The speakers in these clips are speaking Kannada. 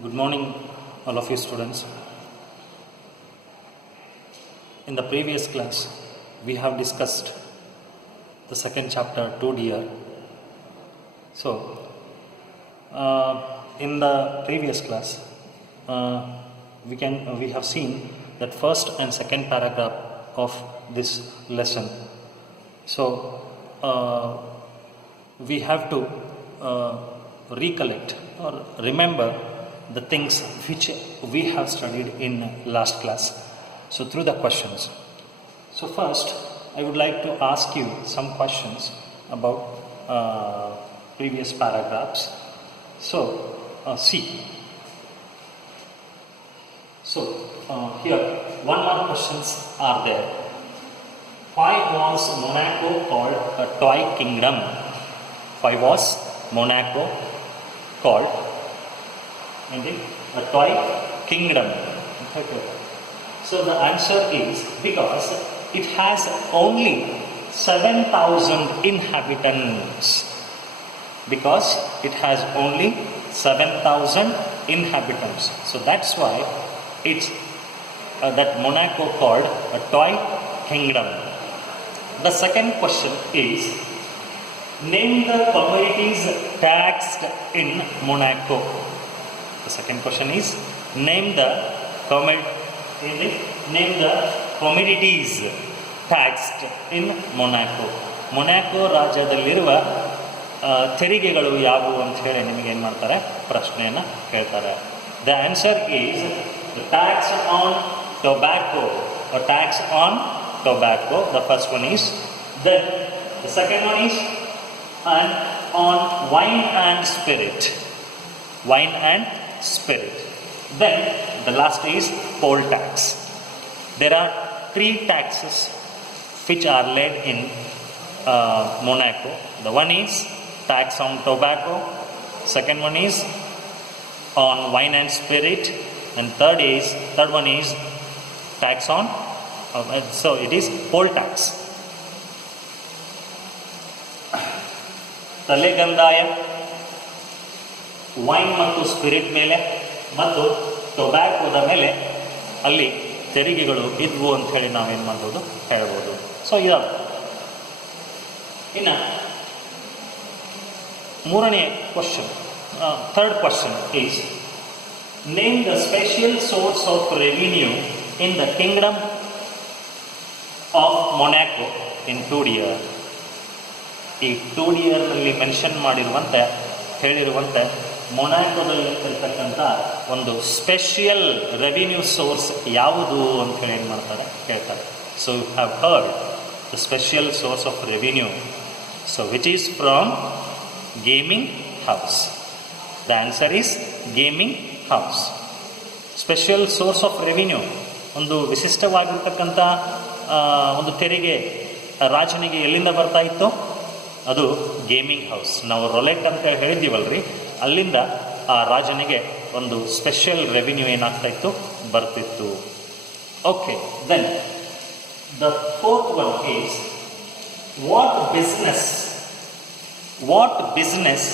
Good morning, all of you students. In the previous class, we have discussed the second chapter, 2DR. So, in the previous class, we have seen that first and second paragraph of this lesson. So, we have to recollect or remember the things which we have studied in last class. So through the questions. So first, I would like to ask you some questions about previous paragraphs. So see. So here, one more questions are there. Why was Monaco called a toy kingdom? Why was Monaco called a toy kingdom? So the answer is because it has only 7,000 inhabitants. Because it has only 7,000 inhabitants. So that's why it's that Monaco called a toy kingdom. The second question is, name the commodities taxed in Monaco. The second question is, name the commodities taxed in Monaco. Monaco ರಾಜ್ಯದಲ್ಲಿರುವ ತೆರಿಗೆಗಳು ಯಾವುವು ಅಂತ ಹೇಳಿ ನಿಮಗೆ ಏನು ಮಾಡ್ತಾರೆ, ಪ್ರಶ್ನೆಯನ್ನು ಕೇಳ್ತಾರೆ. The answer is tax on tobacco, tax on tobacco. The first one is. Then the second one is and on wine and spirit. Wine and spirit. Then the last is poll tax. There are 3 taxes which are laid in Monaco. The one is tax on tobacco. Second one is on wine and spirit. And third one is tax on so it is poll tax. ತಲೆಗಂದಾಯ, ವೈನ್ ಮತ್ತು ಸ್ಪಿರಿಟ್ ಮೇಲೆ ಮತ್ತು ಟೊಬ್ಯಾಕೋದ ಮೇಲೆ ಅಲ್ಲಿ ತೆರಿಗೆಗಳು ಇದ್ವು ಅಂತ ಹೇಳಿ ನಾವೇನು ಮಾಡ್ಬೋದು, ಹೇಳ್ಬೋದು. ಸೊ ಇದಾದ ಇನ್ನು ಮೂರನೇ question, third question is, name the special source of revenue in the Kingdom of Monaco in 2DR. ಈ 2DRನಲ್ಲಿ ಮೆನ್ಷನ್ ಹೇಳಿರುವಂತೆ ಮೊನಾಕೋದಲ್ಲಿರ್ತಕ್ಕಂಥ ಒಂದು ಸ್ಪೆಷಲ್ ರೆವಿನ್ಯೂ ಸೋರ್ಸ್ ಯಾವುದು ಅಂತ ಹೇಳಿ ಏನು ಮಾಡ್ತಾರೆ, ಹೇಳ್ತಾರೆ. So you have heard the special source of revenue. So which is from gaming house. The answer is gaming house. Special source of revenue, ಒಂದು ವಿಶಿಷ್ಟವಾಗಿರ್ತಕ್ಕಂಥ ಒಂದು ತೆರಿಗೆ ರಾಜನಿಗೆ ಎಲ್ಲಿಂದ ಬರ್ತಾ ಇತ್ತು, ಅದು ಗೇಮಿಂಗ್ ಹೌಸ್. ನಾವು ರೊಲೆಟ್ ಅಂತ ಹೇಳಿದ್ದೀವಲ್ರಿ, ಅಲ್ಲಿಂದ ಆ ರಾಜನಿಗೆ ಒಂದು ಸ್ಪೆಷಲ್ ರೆವಿನ್ಯೂ ಏನಾಗ್ತಾ ಇತ್ತು, ಬರ್ತಿತ್ತು. Okay, then the fourth one is, what business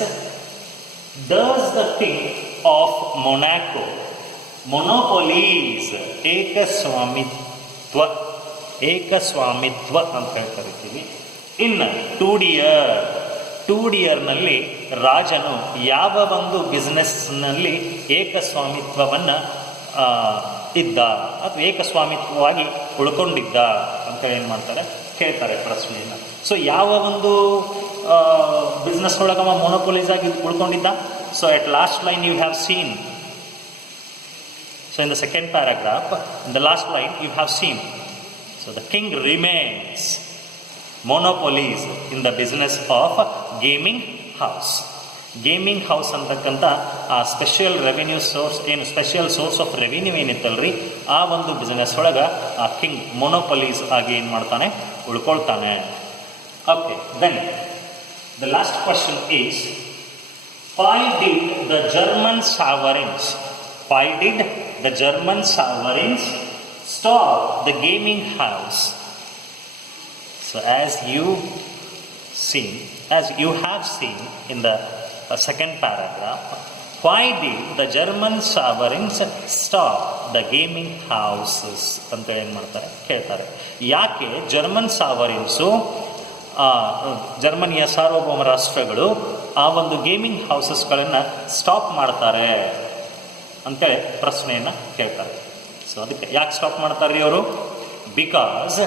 does the king of Monaco monopolies ಏಕಸ್ವಾಮಿತ್ವ ಅಂತ ಕರಿತೀವಿ. ಇನ್ನು 2DRನಲ್ಲಿ ರಾಜನು ಯಾವ ಒಂದು ಬಿಸ್ನೆಸ್ನಲ್ಲಿ ಏಕಸ್ವಾಮಿತ್ವವನ್ನು ಇದ್ದ ಅಥವಾ ಏಕಸ್ವಾಮಿತ್ವವಾಗಿ ಉಳ್ಕೊಂಡಿದ್ದ ಅಂತ ಏನು ಮಾಡ್ತಾರೆ, ಕೇಳ್ತಾರೆ ಪ್ರಶ್ನೆಯನ್ನು. ಸೊ ಯಾವ ಒಂದು ಬಿಸ್ನೆಸ್ ಒಳಗೆ ಅವ ಮೊನೋಪೊಲೀಸ್ ಆಗಿ ಉಳ್ಕೊಂಡಿದ್ದ. So at last line you have seen. So in the second paragraph, in the last line, you have seen. So the king remains monopolies in the business of gaming house. Gaming house ಅಂತಕ್ಕಂಥ ಆ ಸ್ಪೆಷಲ್ ರೆವಿನ್ಯೂ ಸೋರ್ಸ್ ಏನು, ಸ್ಪೆಷಲ್ ಸೋರ್ಸ್ ಆಫ್ ರೆವಿನ್ಯೂ ಏನಿತ್ತಲ್ರಿ, ಆ ಒಂದು ಬಿಸ್ನೆಸ್ ಒಳಗೆ ಆ ಕಿಂಗ್ ಮೊನೋಪೊಲೀಸ್ ಆಗಿ ಏನು ಮಾಡ್ತಾನೆ, ಉಳ್ಕೊಳ್ತಾನೆ. Okay, then the last question is, why did the German sovereigns stop the gaming house? So as you have seen in the second paragraph, why did the German sovereigns stop the gaming houses ಅಂತ ಏನು ಮಾಡ್ತಾರೆ ಕೇಳ್ತಾರೆ. ಯಾಕೆ ಜರ್ಮನ್ ಸಾವರಿನ್ಸು ಜರ್ಮನಿಯ ಸಾರ್ವಭೌಮ ರಾಷ್ಟ್ರಗಳು ಆ ಒಂದು ಗೇಮಿಂಗ್ ಹೌಸಸ್ಗಳನ್ನು ಸ್ಟಾಪ್ ಮಾಡ್ತಾರೆ ಅಂತೇಳಿ ಪ್ರಶ್ನೆಯನ್ನು ಕೇಳ್ತಾರೆ. ಸೊ ಅದಕ್ಕೆ ಯಾಕೆ ಸ್ಟಾಪ್ ಮಾಡ್ತಾರೆ ರೀ ಅವರು? Because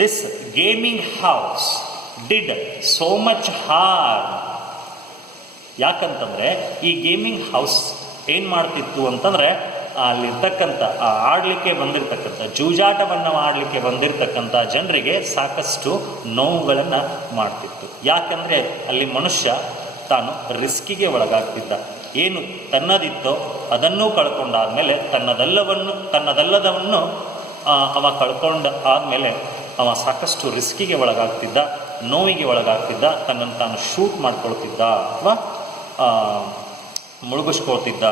this gaming house did so much harm. ಯಾಕಂತಂದರೆ ಈ ಗೇಮಿಂಗ್ ಹೌಸ್ ಏನು ಮಾಡ್ತಿತ್ತು ಅಂತಂದರೆ ಅಲ್ಲಿರ್ತಕ್ಕಂಥ ಆಡಲಿಕ್ಕೆ ಬಂದಿರತಕ್ಕಂಥ ಜೂಜಾಟವನ್ನು ಆಡಲಿಕ್ಕೆ ಬಂದಿರತಕ್ಕಂಥ ಜನರಿಗೆ ಸಾಕಷ್ಟು ನೋವುಗಳನ್ನು ಮಾಡ್ತಿತ್ತು. ಯಾಕಂದರೆ ಅಲ್ಲಿ ಮನುಷ್ಯ ತಾನು ರಿಸ್ಕಿಗೆ ಒಳಗಾಗ್ತಿದ್ದ. ಏನು ತನ್ನದಿತ್ತೋ ಅದನ್ನೂ ಕಳ್ಕೊಂಡಾದಮೇಲೆ ತನ್ನದಲ್ಲದವನ್ನು ಅವ ಕಳ್ಕೊಂಡ ಆದಮೇಲೆ ಅವ ಸಾಕಷ್ಟು ರಿಸ್ಕಿಗೆ ಒಳಗಾಗ್ತಿದ್ದ, ನೋವಿಗೆ ಒಳಗಾಗ್ತಿದ್ದ, ತನ್ನನ್ನು ತಾನು ಶೂಟ್ ಮಾಡ್ಕೊಳ್ತಿದ್ದ ಅಥವಾ ಮುಳುಗಿಸ್ಕೊಳ್ತಿದ್ದ.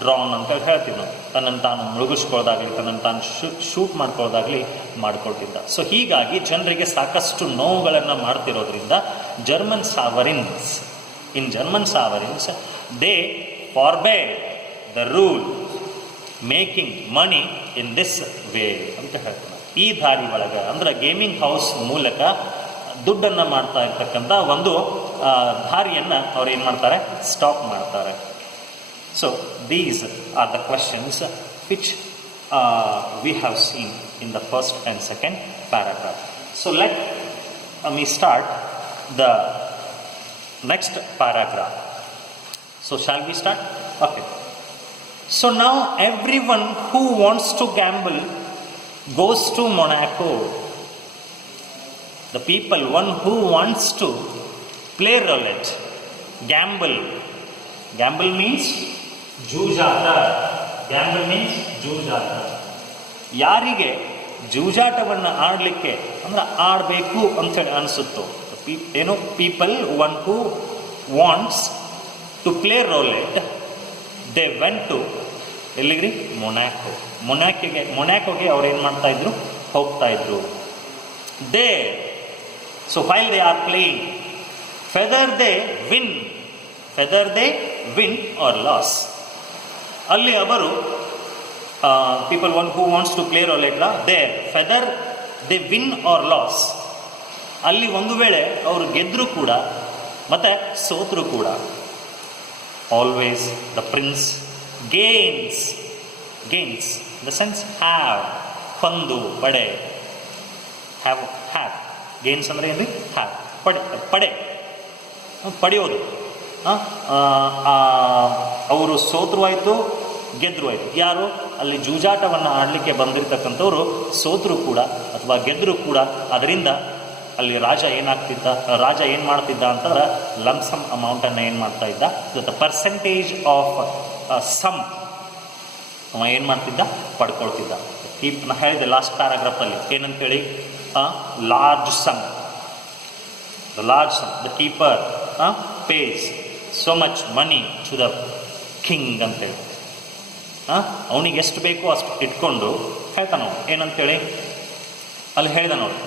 ಡ್ರಾನ್ ಅಂತ ಹೇಳ್ತೀವಿ ನಾವು. ತನ್ನನ್ನು ತಾನು ಮುಳುಗಿಸ್ಕೊಳ್ಳೋದಾಗಲಿ ತನ್ನನ್ನು ತಾನು ಶೂಟ್ ಮಾಡ್ಕೊಳ್ಳೋದಾಗಲಿ ಮಾಡ್ಕೊಳ್ತಿದ್ದ. ಸೊ ಹೀಗಾಗಿ ಜನರಿಗೆ ಸಾಕಷ್ಟು ನೋವುಗಳನ್ನು ಮಾಡ್ತಿರೋದ್ರಿಂದ German sovereigns they forbade the rule making money in this way ಅಂತ ಹೇಳ್ತಾರೆ. ಈ ದಾರಿ ಒಳಗೆ ಅಂದರೆ ಗೇಮಿಂಗ್ ಹೌಸ್ ಮೂಲಕ ದುಡ್ಡನ್ನು ಮಾಡ್ತಾ ಇರ್ತಕ್ಕಂಥ ಒಂದು ದಾರಿಯನ್ನು ಅವ್ರು ಏನು ಮಾಡ್ತಾರೆ, ಸ್ಟಾಪ್ ಮಾಡ್ತಾರೆ. So these are the questions which we have seen in the first and second paragraph. So let me start the next paragraph. So shall we start? Okay. So now everyone who wants to gamble goes to Monaco. The people, one who wants to play roulette, gamble means ಜೂಜಾಟ. ಗ್ಯಾಂಬಲ್ ಮೀನ್ಸ್ ಜೂಜಾಟ. ಯಾರಿಗೆ ಜೂಜಾಟವನ್ನು ಆಡಲಿಕ್ಕೆ ಅಂದ್ರೆ ಆಡಬೇಕು ಅಂಥೇಳಿ ಅನಿಸುತ್ತೋ, ಏನು people one who wants to play roulette, they went to ಎಲ್ಲಿಗ್ರಿ? ಮೊನಾಕೋಗೆ ಅವ್ರು ಏನು ಮಾಡ್ತಾಯಿದ್ರು? ಹೋಗ್ತಾಯಿದ್ರು. They so while they are playing, whether they win or lose, ಅಲ್ಲಿ ಅವರು people one who wants to play roulette there whether they win or lose, ಅಲ್ಲಿ ಒಂದು ವೇಳೆ ಅವರು ಗೆದ್ದರೂ ಕೂಡ ಮತ್ತು ಸೋತರೂ ಕೂಡ, always the prince gains the sense have, ಹೊಂದು ಪಡೆ, ಹ್ಯಾವ್ ಗೇನ್ಸ್ ಅಂದರೆ ಏನು ರೀ? ಹ್ಯಾವ್ ಪಡೆಯೋದು. ಅವರು ಸೋತರು ಆಯಿತು, ಗೆದ್ದರು ಆಯಿತು. ಯಾರು ಅಲ್ಲಿ ಜೂಜಾಟವನ್ನು ಆಡಲಿಕ್ಕೆ ಬಂದಿರತಕ್ಕಂಥವ್ರು ಸೋತರು ಕೂಡ ಅಥವಾ ಗೆದ್ದರು ಕೂಡ ಅದರಿಂದ ಅಲ್ಲಿ ರಾಜ ಏನು ಮಾಡ್ತಿದ್ದ ಅಂತಂದ್ರೆ ಲಂಸಮ್ ಅಮೌಂಟನ್ನು ಏನು ಮಾಡ್ತಾ ಇದ್ದ, ದ ಪರ್ಸೆಂಟೇಜ್ ಆಫ್ ಸಮ್ ಅವ ಏನು ಮಾಡ್ತಿದ್ದ? ಪಡ್ಕೊಳ್ತಿದ್ದ. ನಾ ಹೇಳಿದೆ ಲಾಸ್ಟ್ ಪ್ಯಾರಾಗ್ರಾಫಲ್ಲಿ ಏನಂತೇಳಿ, large sum the keeper pays so much money to the king ಅಂತೇಳಿ. ಅವನಿಗೆ ಎಷ್ಟು ಬೇಕೋ ಅಷ್ಟು ಇಟ್ಕೊಂಡು ಹೇಳ್ತಾನೆ ಏನಂತೇಳಿ ಅಲ್ಲಿ ಹೇಳಿದ ನೋಡಿ,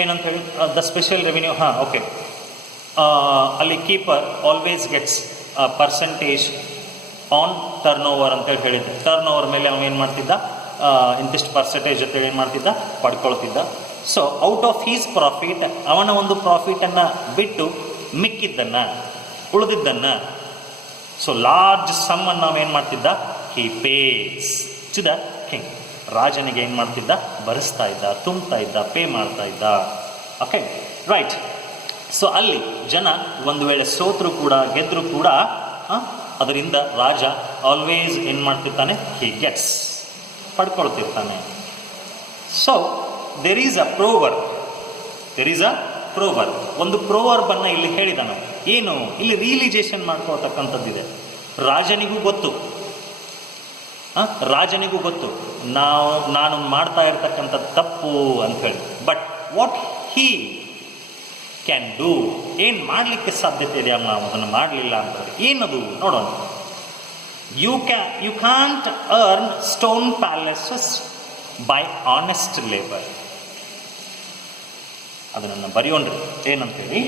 ಏನಂತೇಳಿ ದ ಸ್ಪೆಷಲ್ ರೆವಿನ್ಯೂ. ಓಕೆ, ಅಲ್ಲಿ keeper always gets percentage on turn over ಅಂತೇಳಿ ಹೇಳಿದ್ದೆ. ಟರ್ನ್ ಓವರ್ ಮೇಲೆ ಅವನು ಏನು ಮಾಡ್ತಿದ್ದ? ಇಂತಿಷ್ಟು ಪರ್ಸೆಂಟೇಜ್ ಅಂತೇಳಿ ಏನು ಮಾಡ್ತಿದ್ದ? ಪಡ್ಕೊಳ್ತಿದ್ದ. So out of his profit, ಅವನ ಒಂದು ಪ್ರಾಫಿಟನ್ನು ಬಿಟ್ಟು ಮಿಕ್ಕಿದ್ದನ್ನು, ಉಳಿದಿದ್ದನ್ನು, ಸೊ ಲಾರ್ಜ್ ಸಮ್ ಅನ್ನು ನಾವೇನು ಮಾಡ್ತಿದ್ದ? He pays to the king, ರಾಜನಿಗೆ ಏನು ಮಾಡ್ತಿದ್ದ? ಭರಿಸ್ತಾ ಇದ್ದ, ತುಂಬ್ತಾ ಇದ್ದ, ಪೇ ಮಾಡ್ತಾ ಇದ್ದ. Okay, right. ಸೊ ಅಲ್ಲಿ ಜನ ಒಂದು ವೇಳೆ ಸೋತರು ಕೂಡ ಗೆದ್ದರು ಕೂಡ ಅದರಿಂದ ರಾಜ ಆಲ್ವೇಸ್ ಏನು ಮಾಡ್ತಿರ್ತಾನೆ? ಹಿ ಗೆಟ್ಸ್, ಪಡ್ಕೊಳ್ತಿರ್ತಾನೆ. So there is a proverb, ಒಂದು ಪ್ರೋವರ್ಬನ್ನು ಇಲ್ಲಿ ಹೇಳಿದ ನಾವು. ಏನು ಇಲ್ಲಿ ರಿಯಲೈಸೇಷನ್ ಮಾಡ್ಕೊಳ್ತಕ್ಕಂಥದ್ದಿದೆ. ರಾಜನಿಗೂ ಗೊತ್ತು ನಾನು ಮಾಡ್ತಾ ಇರ್ತಕ್ಕಂಥ ತಪ್ಪು ಅಂಥೇಳಿ. But what he can do, ಏನು ಮಾಡಲಿಕ್ಕೆ ಸಾಧ್ಯತೆ ಇದೆ ನಾವು ಅದನ್ನು ಮಾಡಲಿಲ್ಲ ಅಂತೇಳಿ. ಏನದು ನೋಡೋಣ. You can't earn stone palaces by honest labour. ಅದನ್ನು ಬರೆಯೋಣ್ರಿ ಏನಂತೇಳಿ.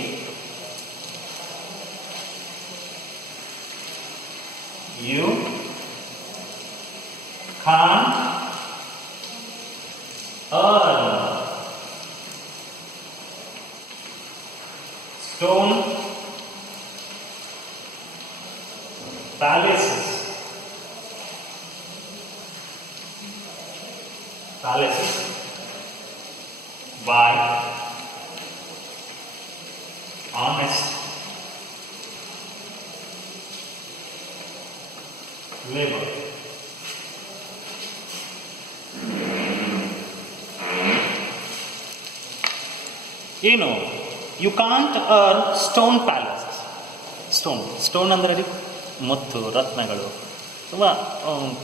You can't earn stone palaces by honest labor. ಏನು you can't earn stone palaces. Stone ಅಂದರೆ ರೀ ಮುತ್ತು ರತ್ನಗಳು ಅಥವಾ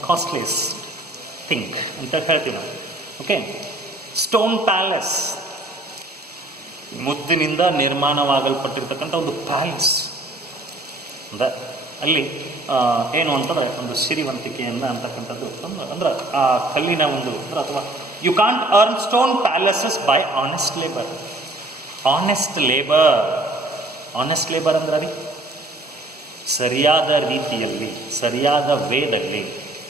ಕಾಸ್ಟ್ಲಿಸ್ ಥಿಂಗ್ ಅಂತ ಹೇಳ್ತೀವಿ ನಾವು. ಓಕೆ, ಸ್ಟೋನ್ ಪ್ಯಾಲೇಸ್ ಮುತ್ತಿನಿಂದ ನಿರ್ಮಾಣವಾಗಲ್ಪಟ್ಟಿರ್ತಕ್ಕಂಥ ಒಂದು ಪ್ಯಾಲೇಸ್ ಅಂದರೆ ಅಲ್ಲಿ ಏನು ಅಂತಂದರೆ ಒಂದು ಸಿರಿವಂತಿಕೆಯನ್ನು ಅಂತಕ್ಕಂಥದ್ದು ಅಂದ್ರೆ ಆ ಕಲ್ಲಿನ ಒಂದು ಅಥವಾ you can't earn stone palaces by honest labour. Honest labour ಅಂದ್ರೆ ರೀ ಸರಿಯಾದ ರೀತಿಯಲ್ಲಿ, ಸರಿಯಾದ ವೇದಲ್ಲಿ,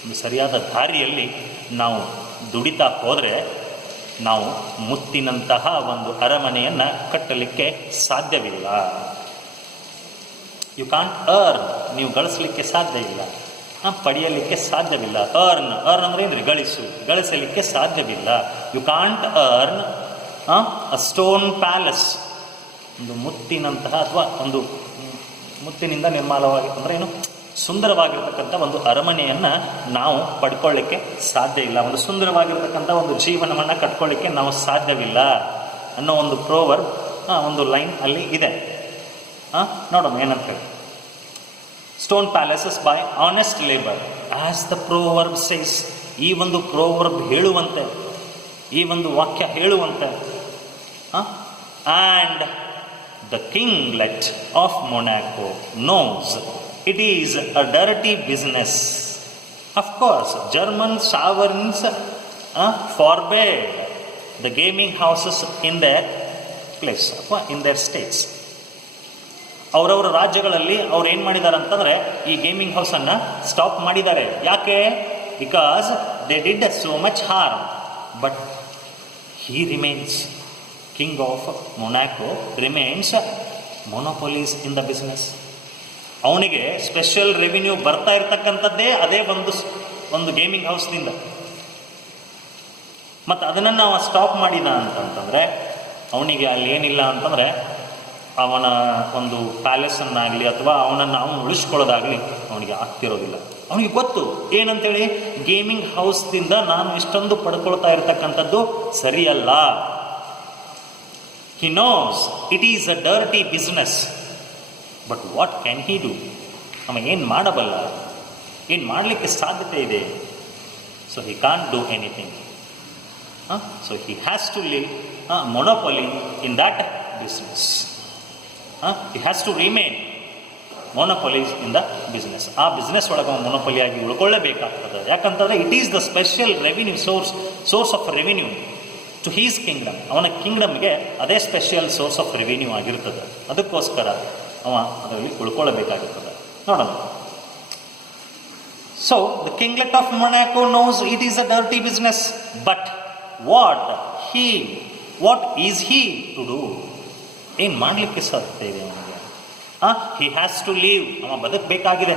ಒಂದು ಸರಿಯಾದ ದಾರಿಯಲ್ಲಿ ನಾವು ದುಡಿತಾ ಹೋದರೆ ನಾವು ಮುತ್ತಿನಂತಹ ಒಂದು ಅರಮನೆಯನ್ನು ಕಟ್ಟಲಿಕ್ಕೆ ಸಾಧ್ಯವಿಲ್ಲ. ಯು ಕಾಂಟ್ ಅರ್ನ್, ನೀವು ಗಳಿಸಲಿಕ್ಕೆ ಸಾಧ್ಯ ಇಲ್ಲ, ಪಡೆಯಲಿಕ್ಕೆ ಸಾಧ್ಯವಿಲ್ಲ. ಅರ್ನ್ ಅಂದರೆ ಏನ್ರಿ ಗಳಿಸಲಿಕ್ಕೆ ಸಾಧ್ಯವಿಲ್ಲ. You can't earn a stone palace, ಒಂದು ಮುತ್ತಿನಂತಹ ಅಥವಾ ಒಂದು ಮುತ್ತಿನಿಂದ ನಿರ್ಮಾಣವಾಗಿ ಅಂದರೆ ಏನು ಸುಂದರವಾಗಿರ್ತಕ್ಕಂಥ ಒಂದು ಅರಮನೆಯನ್ನು ನಾವು ಪಡ್ಕೊಳ್ಳಿಕ್ಕೆ ಸಾಧ್ಯ ಇಲ್ಲ, ಒಂದು ಸುಂದರವಾಗಿರ್ತಕ್ಕಂಥ ಒಂದು ಜೀವನವನ್ನು ಕಟ್ಕೊಳ್ಳಿಕ್ಕೆ ನಾವು ಸಾಧ್ಯವಿಲ್ಲ ಅನ್ನೋ ಒಂದು ಪ್ರೋವರ್ಬ್ ಒಂದು ಲೈನ್ ಅಲ್ಲಿ ಇದೆ. ನೋಡೋಣ ಏನಂತ ಹೇಳಿ. Stone palaces by honest labour as the proverb says. ಈ ಒಂದು ಪ್ರೋವರ್ಬ್ ಹೇಳುವಂತೆ, ಈ ಒಂದು ವಾಕ್ಯ ಹೇಳುವಂತೆ, and the kinglet of Monaco knows it is a dirty business. Of course, German sovereigns forbade the gaming houses in their place, in their states. ಅವರವರ ರಾಜ್ಯಗಳಲ್ಲಿ ಅವ್ರು ಏನು ಮಾಡಿದ್ದಾರೆ ಅಂತಂದರೆ ಈ ಗೇಮಿಂಗ್ ಹೌಸನ್ನು ಸ್ಟಾಪ್ ಮಾಡಿದ್ದಾರೆ. ಯಾಕೆ? Because they did so much harm. But he remains king of Monaco, remains monopolies in the business. ಅವನಿಗೆ ಸ್ಪೆಷಲ್ ರೆವಿನ್ಯೂ ಬರ್ತಾ ಇರ್ತಕ್ಕಂಥದ್ದೇ ಅದೇ ಒಂದು ಗೇಮಿಂಗ್ ಹೌಸ್ನಿಂದ. ಮತ್ತು ಅದನ್ನು ನಾವು ಸ್ಟಾಪ್ ಮಾಡಿದ ಅಂತಂತಂದರೆ ಅವನಿಗೆ ಅಲ್ಲಿ ಏನಿಲ್ಲ ಅಂತಂದರೆ ಅವನ ಒಂದು ಪ್ಯಾಲೇಸನ್ನಾಗಲಿ ಅಥವಾ ಅವನನ್ನು ಅವನು ಉಳಿಸ್ಕೊಳ್ಳೋದಾಗಲಿ ಅವನಿಗೆ ಆಗ್ತಿರೋದಿಲ್ಲ. ಅವನಿಗೆ ಗೊತ್ತು ಏನಂತೇಳಿ, ಗೇಮಿಂಗ್ ಹೌಸ್ದಿಂದ ನಾನು ಇಷ್ಟೊಂದು ಪಡ್ಕೊಳ್ತಾ ಇರ್ತಕ್ಕಂಥದ್ದು ಸರಿಯಲ್ಲ. He knows it is a dirty business. But what can he do? ಅವ ಏನು ಮಾಡಬಲ್ಲ, ಏನು ಮಾಡಲಿಕ್ಕೆ ಸಾಧ್ಯತೆ ಇದೆ? So he can't do anything. So he has to live monopoly in that business. He has to remain monopolies in the business. ಆ ಬಿಸ್ನೆಸ್ ಒಳಗೆ ಅವನು ಮೊನೋಪೊಲಿಯಾಗಿ ಉಳ್ಕೊಳ್ಳೇಬೇಕಾಗ್ತದೆ. ಯಾಕಂತಂದರೆ it is the special revenue source of revenue to his kingdom. ಅವನ ಕಿಂಗ್ಡಮ್ಗೆ ಅದೇ ಸ್ಪೆಷಲ್ ಸೋರ್ಸ್ ಆಫ್ ರೆವಿನ್ಯೂ ಆಗಿರ್ತದೆ. ಅದಕ್ಕೋಸ್ಕರ ಅವ ಅದರಲ್ಲಿ ಉಳ್ಕೊಳ್ಳಬೇಕಾಗಿರ್ತದೆ. ನೋಡೋಣ. So the kinglet of Monaco knows it is a dirty business. But what is he to do? ಏನು ಮಾಡಲಿಕ್ಕೆ ಸಾಧ್ಯತೆ ಇದೆ ಅವನಿಗೆ? He has to live. ಅವ ಬದುಕಬೇಕಾಗಿದೆ.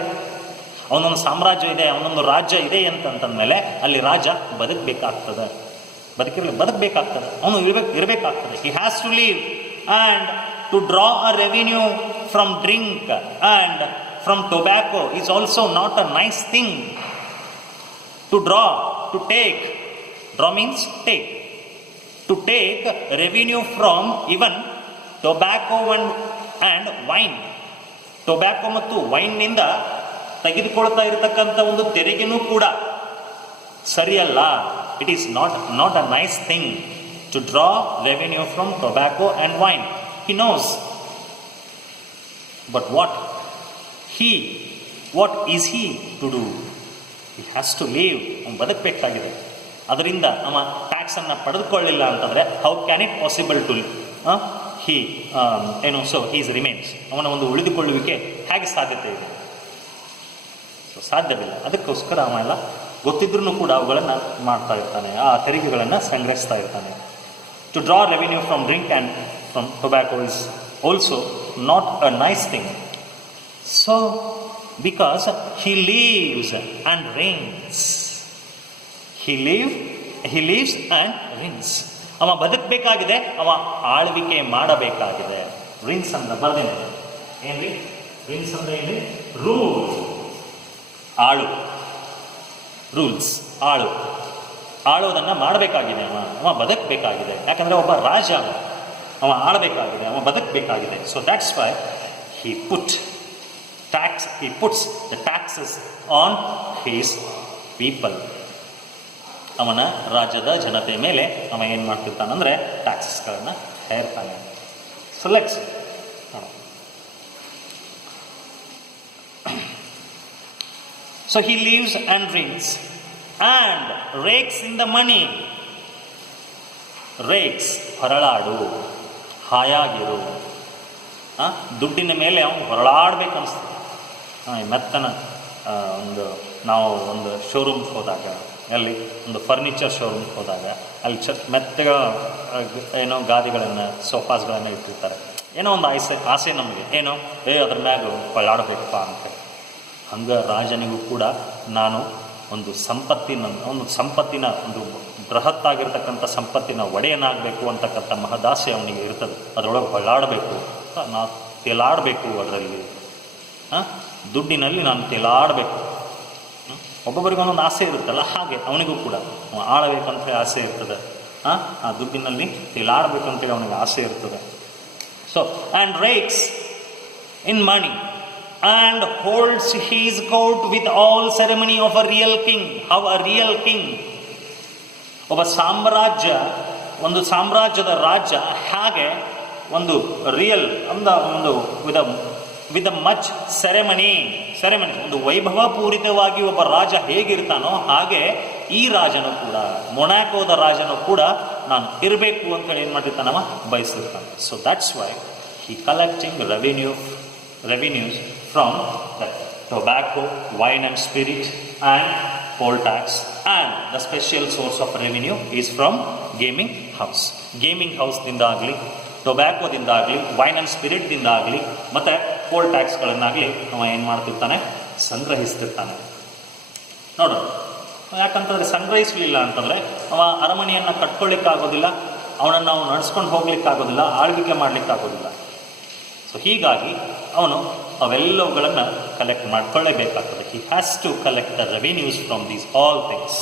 ಅವನೊಂದು ಸಾಮ್ರಾಜ್ಯ ಇದೆ, ಅವನೊಂದು ರಾಜ್ಯ ಇದೆ ಅಂತಂತಂದಮೇಲೆ ಅಲ್ಲಿ ರಾಜ ಬದುಕಬೇಕಾಗ್ತದೆ. ಬದುಕಬೇಕಾಗ್ತದೆ, ಅವನು ಇರಬೇಕಾಗ್ತದೆ. He has to live and to draw a revenue from drink and from tobacco is also not a nice thing. To draw means take. To take revenue from even tobacco and wine. Tobacco ಮತ್ತು ವೈನ್ನಿಂದ ತೆಗೆದುಕೊಳ್ತಾ ಇರತಕ್ಕಂಥ ಒಂದು ತೆರಿಗೆನೂ ಕೂಡ ಸರಿಯಲ್ಲ. It is not a nice thing to draw revenue from tobacco and wine. He knows. But what is he to do? He has to live. ಅವನು ಬದುಕಬೇಕಾಗಿದೆ. ಅದರಿಂದ ಅವ ಟ್ಯಾಕ್ಸನ್ನು ಪಡೆದುಕೊಳ್ಳಿಲ್ಲ ಅಂತಂದರೆ how can it possible to so his remains. ಅವನ ಒಂದು ಉಳಿದುಕೊಳ್ಳುವಿಕೆ ಹೇಗೆ ಸಾಧ್ಯತೆ ಇದೆ? ಸೊ ಸಾಧ್ಯವಿಲ್ಲ. ಅದಕ್ಕೋಸ್ಕರ ಅವ ಎಲ್ಲ ಗೊತ್ತಿದ್ರೂ ಕೂಡ ಅವುಗಳನ್ನು ಮಾಡ್ತಾ ಇರ್ತಾನೆ, ಆ ತೆರಿಗೆಗಳನ್ನು ಸಂಗ್ರಹಿಸ್ತಾ ಇರ್ತಾನೆ. To draw revenue from drink and from tobacco is also not a nice thing. So because he lives and reigns. He lives and reigns. ಅವ ಬದುಕಬೇಕಾಗಿದೆ, ಅವ ಆಳ್ವಿಕೆ ಮಾಡಬೇಕಾಗಿದೆ. ರಿನ್ಸ್ ಅಂತ ಬರ್ದೇನೆ. ಏನ್ರಿ ರಿನ್ಸ್ ಅಂದ್ರೆ ಇಲ್ಲಿ ರೂಲ್, ಆಳು, ರೂಲ್ಸ್, ಆಳೋದನ್ನು ಮಾಡಬೇಕಾಗಿದೆ. ಅವ ಬದುಕಬೇಕಾಗಿದೆ. ಯಾಕಂದರೆ ಒಬ್ಬ ರಾಜ, ಅವ ಆಳಬೇಕಾಗಿದೆ, ಅವ ಬದುಕಬೇಕಾಗಿದೆ. So that's why he puts the taxes on his people. ಅವನ ರಾಜ್ಯದ ಜನತೆ ಮೇಲೆ ಅವ ಏನು ಮಾಡ್ತಿರ್ತಾನಂದರೆ ಟ್ಯಾಕ್ಸಸ್ಗಳನ್ನು ಹೇರ್ತಾನೆ. So let's So he lives and drinks and rakes in the money. Rakes, ಹೊರಳಾಡು, ಹಾಯಾಗಿರು. ದುಡ್ಡಿನ ಮೇಲೆ ಅವನು ಹೊರಳಾಡ್ಬೇಕು ಅನಿಸ್ತದೆ. ಮೆತ್ತನ ನಾವು ಒಂದು ಶೋರೂಮ್ಗೆ ಹೋದಾಗ, ಅಲ್ಲಿ ಒಂದು ಫರ್ನಿಚರ್ ಶೋರೂಮ್ಗೆ ಹೋದಾಗ ಅಲ್ಲಿ ಮೆತ್ತಗ ಏನೋ ಗಾದಿಗಳನ್ನು, ಸೋಫಾಸ್ಗಳನ್ನು ಇಟ್ಟಿರ್ತಾರೆ. ಏನೋ ಒಂದು ಆಸೆ ನಮಗೆ, ಏನೋ ಅದ್ರ ಮ್ಯಾಗ ಹೊರಳಾಡಬೇಕಪ್ಪ ಅಂತೇಳಿ. ಹಂಗೆ ರಾಜನಿಗೂ ಕೂಡ ನಾನು ಒಂದು ಸಂಪತ್ತಿನ ಒಂದು ಬೃಹತ್ತಾಗಿರ್ತಕ್ಕಂಥ ಸಂಪತ್ತಿನ ಒಡೆಯನಾಗಬೇಕು ಅಂತಕ್ಕಂಥ ಮಹದಾಸೆ ಅವನಿಗೆ ಇರ್ತದೆ. ಅದರೊಳಗೆ ಹೊಳ್ಳಾಡಬೇಕು, ನಾನು ತೇಲಾಡಬೇಕು, ಅದರಲ್ಲಿ ದುಡ್ಡಿನಲ್ಲಿ ನಾನು ತೇಲಾಡಬೇಕು. ಒಬ್ಬೊಬ್ಬರಿಗೊಂದೊಂದು ಆಸೆ ಇರುತ್ತಲ್ಲ, ಹಾಗೆ ಅವನಿಗೂ ಕೂಡ ಆಳಬೇಕಂತೇಳಿ ಆಸೆ ಇರ್ತದೆ. ಆ ದುಡ್ಡಿನಲ್ಲಿ ತೇಲಾಡಬೇಕು ಅಂತೇಳಿ ಅವನಿಗೆ ಆಸೆ ಇರ್ತದೆ. So and rakes in money and holds his court with all ceremony of a real king. How a real king? ಒಬ್ಬ ಒಂದು ಸಾಮ್ರಾಜ್ಯದ ರಾಜ್ಯ ಹಾಗೆ ಒಂದು ರಿಯಲ್ ಒಂದು ವಿತ್ ಮಚ್ ಸೆರೆಮನಿ, ಒಂದು ವೈಭವಪೂರಿತವಾಗಿ ಒಬ್ಬ ರಾಜ ಹೇಗಿರ್ತಾನೋ ಹಾಗೆ ಈ ರಾಜನು ಕೂಡ, ಮೊನಾಕೋದ ರಾಜನು ಕೂಡ ನಾನು ಇರಬೇಕು ಅಂತೇಳಿ ಏನು ಮಾಡಿರ್ತಾನವ, ಬಯಸಿರ್ತಾನೆ. So that's why he collecting revenues from the tobacco, wine and spirit and poll tax, and the special source of revenue is from gaming house ದಿಂದ ಆಗಲಿ, ಟೊಬ್ಯಾಕೋದಿಂದ ಆಗಲಿ, ವೈನ್ ಆ್ಯಂಡ್ ಸ್ಪಿರಿಟ್ದಿಂದ ಆಗಲಿ, ಮತ್ತು ಪೋಲ್ ಟ್ಯಾಕ್ಸ್ಗಳನ್ನಾಗಲಿ ಅವ ಏನು ಮಾಡ್ತಿರ್ತಾನೆ, ಸಂಗ್ರಹಿಸ್ತಿರ್ತಾನೆ. ನೋಡೋಣ, ಯಾಕಂತಂದರೆ ಸಂಗ್ರಹಿಸಲಿಲ್ಲ ಅಂತಂದರೆ ಅವ ಅರಮನೆಯನ್ನು ಕಟ್ಕೊಳ್ಳಿಕ್ಕಾಗೋದಿಲ್ಲ, ಅವನನ್ನು ನಾವು ನಡೆಸ್ಕೊಂಡು ಹೋಗ್ಲಿಕ್ಕಾಗೋದಿಲ್ಲ, ಆಳ್ವಿಕೆ ಮಾಡಲಿಕ್ಕಾಗೋದಿಲ್ಲ. ಸೊ ಹೀಗಾಗಿ ಅವನು ಅವೆಲ್ಲವುಗಳನ್ನು ಕಲೆಕ್ಟ್ ಮಾಡ್ಕೊಳ್ಳೇಬೇಕಾಗ್ತದೆ. He has to collect the revenues from these all things.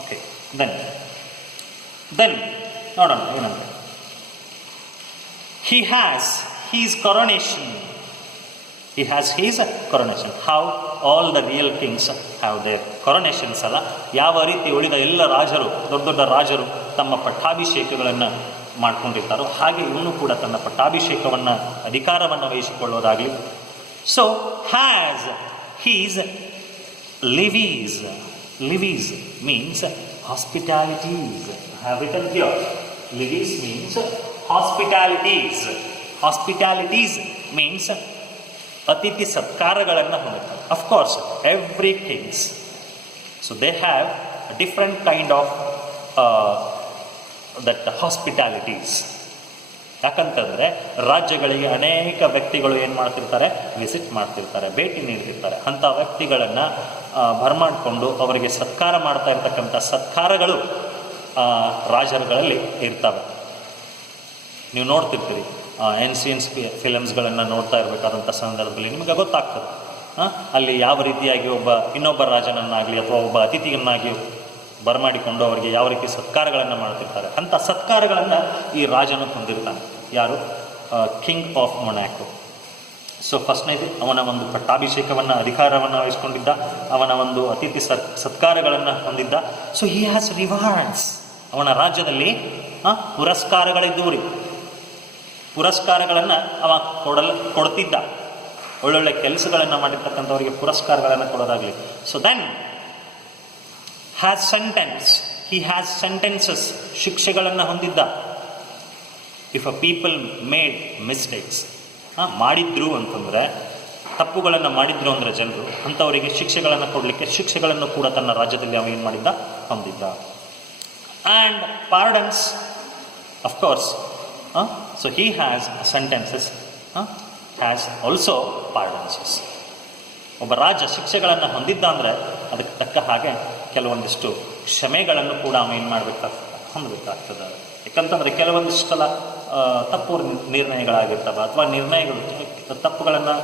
Okay, then ನೋಡೋಣ ಏನಂದರೆ, he has his coronation. How all the real kings have their coronations ಅಲ್ಲ, ಯಾವ ರೀತಿ ಉಳಿದ ಎಲ್ಲ ರಾಜರು, ದೊಡ್ಡ ರಾಜರು ತಮ್ಮ ಪಟ್ಟಾಭಿಷೇಕಗಳನ್ನು ಮಾಡ್ಕೊಂಡಿರ್ತಾರೋ ಹಾಗೆ ಇವನು ಕೂಡ ತನ್ನ ಪಟ್ಟಾಭಿಷೇಕವನ್ನು, ಅಧಿಕಾರವನ್ನು ವಹಿಸಿಕೊಳ್ಳೋದಾಗಲಿ. So has his levies means hospitalities. I have written here, levies means hospitalities means ಅತಿಥಿ ಸತ್ಕಾರಗಳನ್ನು ಹೊಂದುತ್ತಾರೆ. Of course every kings, so they have different kind of that hospitalities. ಯಾಕಂತಂದರೆ ರಾಜ್ಯಗಳಿಗೆ ಅನೇಕ ವ್ಯಕ್ತಿಗಳು ಏನು ಮಾಡ್ತಿರ್ತಾರೆ, ವಿಸಿಟ್ ಮಾಡ್ತಿರ್ತಾರೆ, ಭೇಟಿ ನೀಡ್ತಿರ್ತಾರೆ. ಅಂಥ ವ್ಯಕ್ತಿಗಳನ್ನು ಬರಮಾಡಿಕೊಂಡು ಅವರಿಗೆ ಸತ್ಕಾರ ಮಾಡ್ತಾ ಇರ್ತಕ್ಕಂಥ ಸತ್ಕಾರಗಳು ರಾಜರುಗಳಲ್ಲಿ ಇರ್ತವೆ. ನೀವು ನೋಡ್ತಿರ್ತೀರಿ, ಏನ್ಸಿಯನ್ಸ್ ಫಿಲಮ್ಸ್ಗಳನ್ನು ನೋಡ್ತಾ ಇರಬೇಕಾದಂಥ ಸಂದರ್ಭದಲ್ಲಿ ನಿಮಗೆ ಗೊತ್ತಾಗ್ತದೆ ಅಲ್ಲಿ ಯಾವ ರೀತಿಯಾಗಿ ಇನ್ನೊಬ್ಬ ರಾಜನನ್ನಾಗಲಿ ಅಥವಾ ಒಬ್ಬ ಅತಿಥಿಯನ್ನಾಗಿ ಬರಮಾಡಿಕೊಂಡು ಅವರಿಗೆ ಯಾವ ರೀತಿ ಸತ್ಕಾರಗಳನ್ನು ಮಾಡ್ತಿರ್ತಾರೆ. ಅಂಥ ಸತ್ಕಾರಗಳನ್ನು ಈ ರಾಜನು ಹೊಂದಿರ್ತಾನೆ. ಯಾರು? King of Monaco. ಸೊ ಫಸ್ಟ್ನೇದು ಅವನ ಒಂದು ಪಟ್ಟಾಭಿಷೇಕವನ್ನು, ಅಧಿಕಾರವನ್ನು ವಹಿಸ್ಕೊಂಡಿದ್ದ, ಅವನ ಒಂದು ಅತಿಥಿ ಸತ್ಕಾರಗಳನ್ನು ಹೊಂದಿದ್ದ. So he has rewards. ಅವನ ರಾಜ್ಯದಲ್ಲಿ ಪುರಸ್ಕಾರಗಳಿದ್ದವು ರೀ. ಪುರಸ್ಕಾರಗಳನ್ನು ಅವ ಕೊಡ್ತಿದ್ದ. ಒಳ್ಳೊಳ್ಳೆ ಕೆಲಸಗಳನ್ನು ಮಾಡಿರ್ತಕ್ಕಂಥವರಿಗೆ ಪುರಸ್ಕಾರಗಳನ್ನು ಕೊಡೋದಾಗಲಿ. ಸೊ ದೆನ್ ಹ್ಯಾಸ್ ಸೆಂಟೆನ್ಸಸ್, ಶಿಕ್ಷೆಗಳನ್ನು ಹೊಂದಿದ್ದ. If a people made mistakes, ಮಾಡಿದ್ರು ಅಂತಂದರೆ ತಪ್ಪುಗಳನ್ನು ಮಾಡಿದ್ರು ಅಂದರೆ ಜನರು, ಅಂಥವರಿಗೆ ಶಿಕ್ಷೆಗಳನ್ನು ಕೊಡಲಿಕ್ಕೆ ಶಿಕ್ಷೆಗಳನ್ನು ಕೂಡ ತನ್ನ ರಾಜ್ಯದಲ್ಲಿ ಅವ ಏನು ಮಾಡಿದ್ದ, ಹೊಂದಿದ್ದ. And pardons of course, so he has sentences, has also pardons. ಒಬ್ಬ ರಾಜ ಶಿಕ್ಷೆಗಳನ್ನು ಹೊಂದಿದ್ದ ಅಂದರೆ ಅದಕ್ಕೆ ತಕ್ಕ ಹಾಗೆ ಕೆಲವೊಂದಿಷ್ಟು ಕ್ಷಮೆಗಳನ್ನು ಕೂಡ ಅವನು ಏನು ಹೊಂದಬೇಕಾಗ್ತದೆ. ಯಾಕಂತಂದರೆ ಕೆಲವೊಂದಿಷ್ಟೆಲ್ಲ ತಪ್ಪು ನಿರ್ಣಯಗಳಾಗಿರ್ತವೆ, ಅಥವಾ ನಿರ್ಣಯಗಳು ತಪ್ಪುಗಳನ್ನು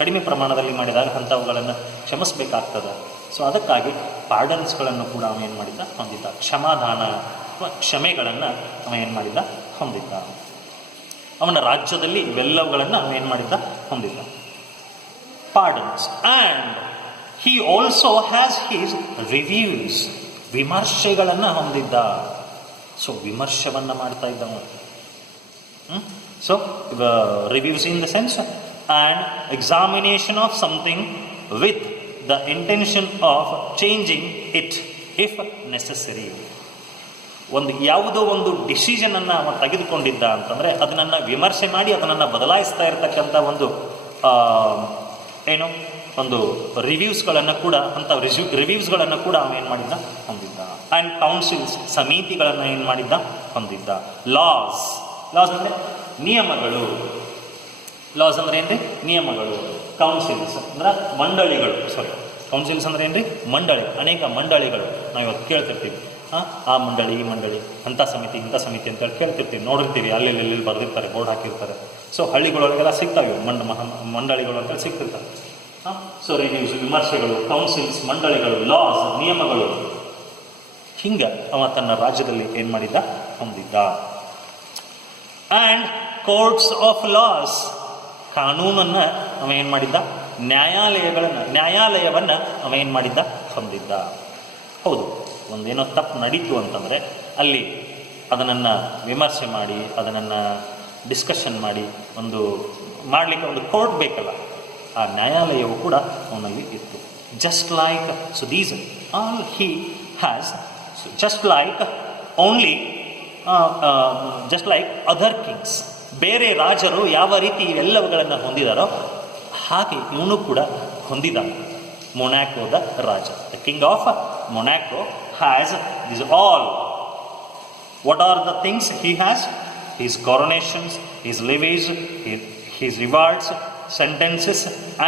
ಕಡಿಮೆ ಪ್ರಮಾಣದಲ್ಲಿ ಮಾಡಿದಾಗ ಅಂಥವುಗಳನ್ನು ಕ್ಷಮಿಸಬೇಕಾಗ್ತದೆ. ಸೊ ಅದಕ್ಕಾಗಿ ಪಾರ್ಡನ್ಸ್ಗಳನ್ನು ಕೂಡ ಅವನು ಏನು ಮಾಡಿದ್ದ, ಹೊಂದಿದ್ದ. ಕ್ಷಮಾದಾನ ಅಥವಾ ಕ್ಷಮೆಗಳನ್ನು ಅವ ಏನು ಮಾಡಿದ್ದ, ಹೊಂದಿದ್ದ. ಅವನ ರಾಜ್ಯದಲ್ಲಿ ಇವೆಲ್ಲವುಗಳನ್ನು ಅವ ಏನು ಮಾಡಿದ್ದ, ಹೊಂದಿದ್ದ. Pardons. And he also has his reviews, ವಿಮರ್ಶೆಗಳನ್ನು ಹೊಂದಿದ್ದ. ಸೊ ವಿಮರ್ಶವನ್ನು ಮಾಡ್ತಾ ಇದ್ದವ. So reviews in the sense and examination of something with the intention of changing it if necessary. ಯಾವುದೋ ಒಂದು ಡಿಸಿಷನನ್ನು ಅವ ತೆಗೆದುಕೊಂಡಿದ್ದ ಅಂತಂದರೆ ಅದನ್ನು ವಿಮರ್ಶೆ ಮಾಡಿ ಅದನ್ನು ಬದಲಾಯಿಸ್ತಾ ಇರತಕ್ಕಂಥ ಒಂದು ರಿವ್ಯೂಸ್ಗಳನ್ನು ಕೂಡ ರಿವ್ಯೂಸ್ಗಳನ್ನು ಕೂಡ ಅವ ಏನು ಮಾಡಿದ್ದ, ಹೊಂದಿದ್ದ. ಆ್ಯಂಡ್ ಕೌನ್ಸಿಲ್ಸ್, ಸಮಿತಿಗಳನ್ನು ಏನು ಮಾಡಿದ್ದ, ಹೊಂದಿದ್ದ. ಲಾಸ್ ಅಂದರೆ ನಿಯಮಗಳು. ಲಾಸ್ ಅಂದರೆ ಏನ್ರಿ, ನಿಯಮಗಳು. ಕೌನ್ಸಿಲ್ಸ್ ಅಂದ್ರೆ ಮಂಡಳಿಗಳು. ಕೌನ್ಸಿಲ್ಸ್ ಅಂದ್ರೆ ಏನ್ರಿ, ಮಂಡಳಿ. ಅನೇಕ ಮಂಡಳಿಗಳು ನಾವು ಇವತ್ತು ಕೇಳ್ತಿರ್ತೀವಿ. ಆ ಮಂಡಳಿ, ಈ ಮಂಡಳಿ, ಅಂಥ ಸಮಿತಿ, ಇಂಥ ಸಮಿತಿ ಅಂತೇಳಿ ಕೇಳ್ತಿರ್ತೀವಿ, ನೋಡಿರ್ತೀವಿ. ಅಲ್ಲಿ ಬರೆದಿರ್ತಾರೆ, ಬೋರ್ಡ್ ಹಾಕಿರ್ತಾರೆ. ಸೊ ಹಳ್ಳಿಗಳೊಳಗೆಲ್ಲ ಸಿಗ್ತಾವೆ ಮಂಡಳಿಗಳು ಅಂತೇಳಿ ಸಿಗ್ತಿರ್ತಾರೆ. ಸೊ ರಿವ್ಯೂಸ್, ವಿಮರ್ಶೆಗಳು, ಕೌನ್ಸಿಲ್ಸ್, ಮಂಡಳಿಗಳು, ಲಾಸ್, ನಿಯಮಗಳು. ಹಿಂಗೆ ಅವ ತನ್ನ ರಾಜ್ಯದಲ್ಲಿ ಏನು ಮಾಡಿದ್ದ, ಹೊಂದಿದ್ದ. ಆ್ಯಂಡ್ ಕೋರ್ಟ್ಸ್ ಆಫ್ ಲಾಸ್, ಕಾನೂನನ್ನು ಅವ ಏನು ಮಾಡಿದ್ದ, ನ್ಯಾಯಾಲಯವನ್ನು ಅವ ಏನು ಮಾಡಿದ್ದ, ಹೊಂದಿದ್ದ. ಹೌದು, ಒಂದೇನೋ ತಪ್ಪು ನಡೀತು ಅಂತಂದರೆ ಅಲ್ಲಿ ಅದನ್ನು ವಿಮರ್ಶೆ ಮಾಡಿ, ಅದನ್ನು ಡಿಸ್ಕಷನ್ ಮಾಡಿ ಮಾಡಲಿಕ್ಕೆ ಒಂದು ಕೋರ್ಟ್ ಬೇಕಲ್ಲ, ಆ ನ್ಯಾಯಾಲಯವು ಕೂಡ ಅವನಲ್ಲಿ ಇತ್ತು. Just like, so these all he has, just like only just like other Kings. ಬೇರೆ ರಾಜರು ಯಾವ ರೀತಿ ಇವೆಲ್ಲವುಗಳನ್ನು ಹೊಂದಿದಾರೋ ಹಾಗೆ ಇವನು ಕೂಡ ಹೊಂದಿದ್ದಾನೆ. ಮೊನಾಕೋದ ರಾಜ, the king of Monaco has this all. What are the things he has? His coronations, his levies, his rewards, sentences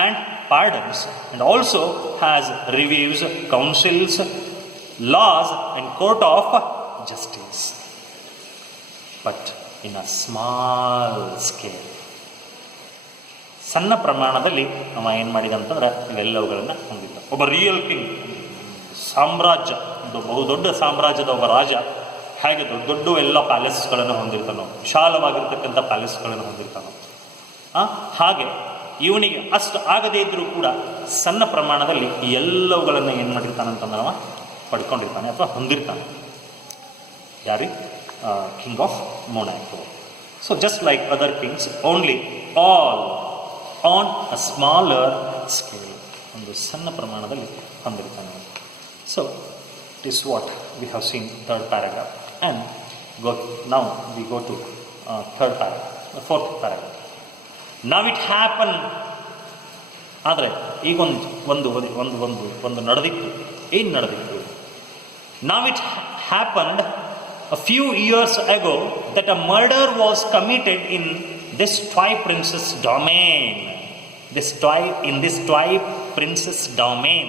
and pardons, and also has reviews, councils, laws and court of justice, but in a small scale. ಸಣ್ಣ ಪ್ರಮಾಣದಲ್ಲಿ ಅವ ಏನು ಮಾಡಿದ ಅಂತಂದ್ರೆ ಇವೆಲ್ಲವುಗಳನ್ನು ಹೊಂದಿದ್ದ. ಒಬ್ಬ ರಿಯಲ್ ಕಿಂಗ್, ಸಾಮ್ರಾಜ್ಯ, ಬಹುದೊಡ್ಡ ಸಾಮ್ರಾಜ್ಯದ ಒಬ್ಬ ರಾಜ ಹೇಗೆ ದೊಡ್ಡ ದೊಡ್ಡ ಎಲ್ಲ ಪ್ಯಾಲೇಸ್ಗಳನ್ನು ಹೊಂದಿರ್ತಾನೋ, ವಿಶಾಲವಾಗಿರ್ತಕ್ಕಂಥ ಪ್ಯಾಲೇಸ್ಗಳನ್ನು ಹೊಂದಿರ್ತಾನೋ, ಹಾಗೆ ಇವನಿಗೆ ಅಷ್ಟು ಆಗದೇ ಇದ್ದರೂ ಕೂಡ ಸಣ್ಣ ಪ್ರಮಾಣದಲ್ಲಿ ಈ ಎಲ್ಲವುಗಳನ್ನು ಏನು ಮಾಡಿರ್ತಾನಂತಂದ್ರೆ ಅವ ಪಡ್ಕೊಂಡಿರ್ತಾನೆ ಅಥವಾ ಹೊಂದಿರ್ತಾನೆ. ಯಾರಿ? King of Monaco. So just like other kings, only all on a smaller scale, ಒಂದು ಸಣ್ಣ ಪ್ರಮಾಣದಲ್ಲಿ ಹೊಂದಿರ್ತಾನೆ. So it is what we have seen third paragraph, and now we go to fourth paragraph. Now it happened, ಆದರೆ ಈಗ ಒಂದು ನಡೆದಿತ್ತು. ಏನು ನಡೆದಿತ್ತು? Now it happened a few years ago that a murder was committed in this toy princess domain. In this toy princess domain,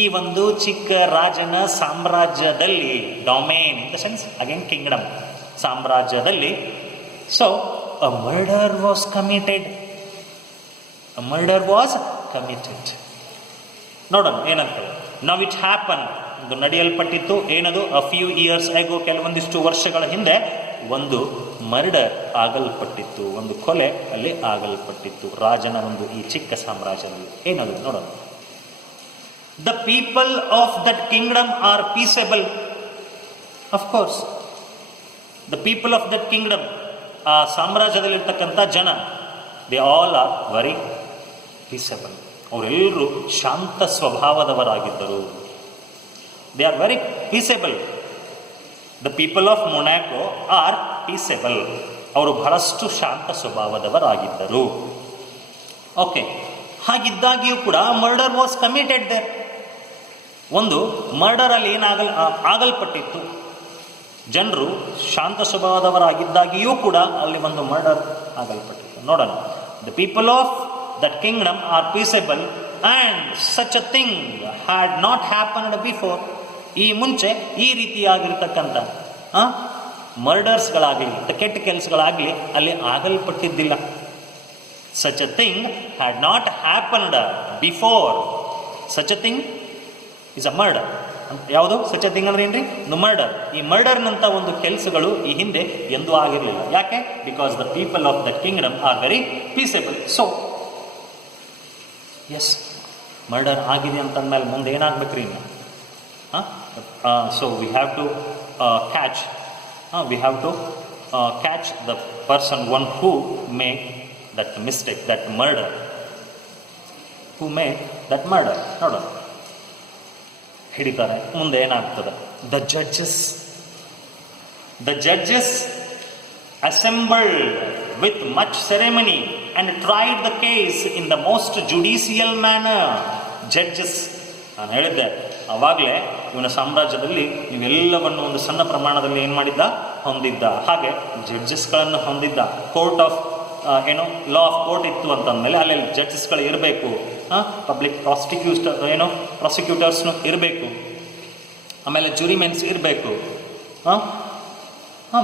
ಈ ಒಂದು ಚಿಕ್ಕ ರಾಜನ ಸಾಮ್ರಾಜ್ಯದಲ್ಲಿ, domain in the sense again kingdom, ಸಾಮ್ರಾಜ್ಯದಲ್ಲಿ. So a murder was committed. ನೋಡೋಣ ಏನಂತ. ನೌ ಇಟ್ ಹ್ಯಾಪನ್, ಒಂದು ನಡೆಯಲ್ಪಟ್ಟಿತ್ತು. ಏನದು? ಅ ಫ್ಯೂ ಇಯರ್ಸ್ ಆಗೋ, ಕೆಲವೊಂದಿಷ್ಟು ವರ್ಷಗಳ ಹಿಂದೆ ಒಂದು ಮರ್ಡರ್ ಆಗಲ್ಪಟ್ಟಿತ್ತು, ಒಂದು ಕೊಲೆ ಅಲ್ಲಿ ಆಗಲ್ಪಟ್ಟಿತ್ತು ರಾಜನ ಈ ಚಿಕ್ಕ ಸಾಮ್ರಾಜ್ಯದಲ್ಲಿ. ಏನದು ನೋಡೋಣ. The people of that kingdom are peaceable. Of course, the people of that kingdom, ಆ ಸಾಮ್ರಾಜ್ಯದಲ್ಲಿರ್ತಕ್ಕಂಥ ಜನ, they all are very peaceable. ಅವರೆಲ್ಲರೂ ಶಾಂತ ಸ್ವಭಾವದವರಾಗಿದ್ದರು. They are very peaceable. The people of Monaco are peaceable. ಅವರು ಬಹಳಷ್ಟು ಶಾಂತ ಸ್ವಭಾವದವರಾಗಿದ್ದರು. ಓಕೆ. ಹಾಗಿದ್ದಾಗಿಯೂ ಕೂಡ ಮರ್ಡರ್ ವಾಸ್ ಕಮಿಟೆಡ್ ದೇರ್. ಒಂದು ಮರ್ಡರ್ ಅಲ್ಲಿ ಆಗಲ್ಪಟ್ಟಿತ್ತು. ಜನರು ಶಾಂತ ಸ್ವಭಾವದವರಾಗಿದ್ದಾಗಿಯೂ ಕೂಡ ಅಲ್ಲಿ ಒಂದು ಮರ್ಡರ್ ಆಗಲ್ಪಟ್ಟಿತ್ತು. ನೋಡೋಣ. The people of that kingdom are peaceable and such a thing had not happened before. ಈ ಮುಂಚೆ ಈ ರೀತಿಯಾಗಿರ್ತಕ್ಕಂಥ ಮರ್ಡರ್ಸ್ಗಳಾಗಲಿ, ಕೆಟ್ಟ ಕೆಲಸಗಳಾಗಲಿ ಅಲ್ಲಿ ಆಗಲ್ಪಟ್ಟಿದ್ದಿಲ್ಲ. Such a thing had not happened before. Such a thing is a murder. ಯಾವುದು ಸಚ್ ಅ ಥಿಂಗ್ ಅಂದ್ರೆ ಏನ್ರಿ? ಒಂದು ಮರ್ಡರ್. ಈ ಮರ್ಡರ್ನಂಥ ಒಂದು ಕೆಲಸಗಳು ಈ ಹಿಂದೆ ಎಂದೂ ಆಗಿರಲಿಲ್ಲ. ಯಾಕೆ? Because the people of the kingdom are very peaceable. So yes, murder ಆಗಿದೆ ಅಂತಂದ್ಮೇಲೆ ಮುಂದೆ ಏನಾಗಬೇಕ್ರಿ ಇನ್ನು? So we have to catch the person, one who made that mistake, that murder, ನೋಡೋಣ. ಹಿಡಿತಾರೆ. ಮುಂದೆ ಏನಾಗ್ತದೆ? The judges assembled with much ceremony and tried the case in the most judicial manner. Judges, ನಾನು ಹೇಳಿದ್ದೆ ಆವಾಗಲೇ, ಇವನ ಸಾಮ್ರಾಜ್ಯದಲ್ಲಿ ಇವೆಲ್ಲವನ್ನು ಒಂದು ಸಣ್ಣ ಪ್ರಮಾಣದಲ್ಲಿ ಏನು ಮಾಡಿದ್ದ? ಹೊಂದಿದ್ದ. ಹಾಗೆ ಜಡ್ಜಸ್ಗಳನ್ನು ಹೊಂದಿದ್ದ. Court of law of court ಇತ್ತು ಅಂತಂದಮೇಲೆ ಅಲ್ಲಿ ಜಡ್ಜಸ್ಗಳು ಇರಬೇಕು. ಪಬ್ಲಿಕ್ ಪ್ರಾಸಿಕ್ಯೂಟರ್ಸ್ನು ಇರಬೇಕು. ಆಮೇಲೆ ಜುರಿಮೆನ್ಸ್ ಇರಬೇಕು.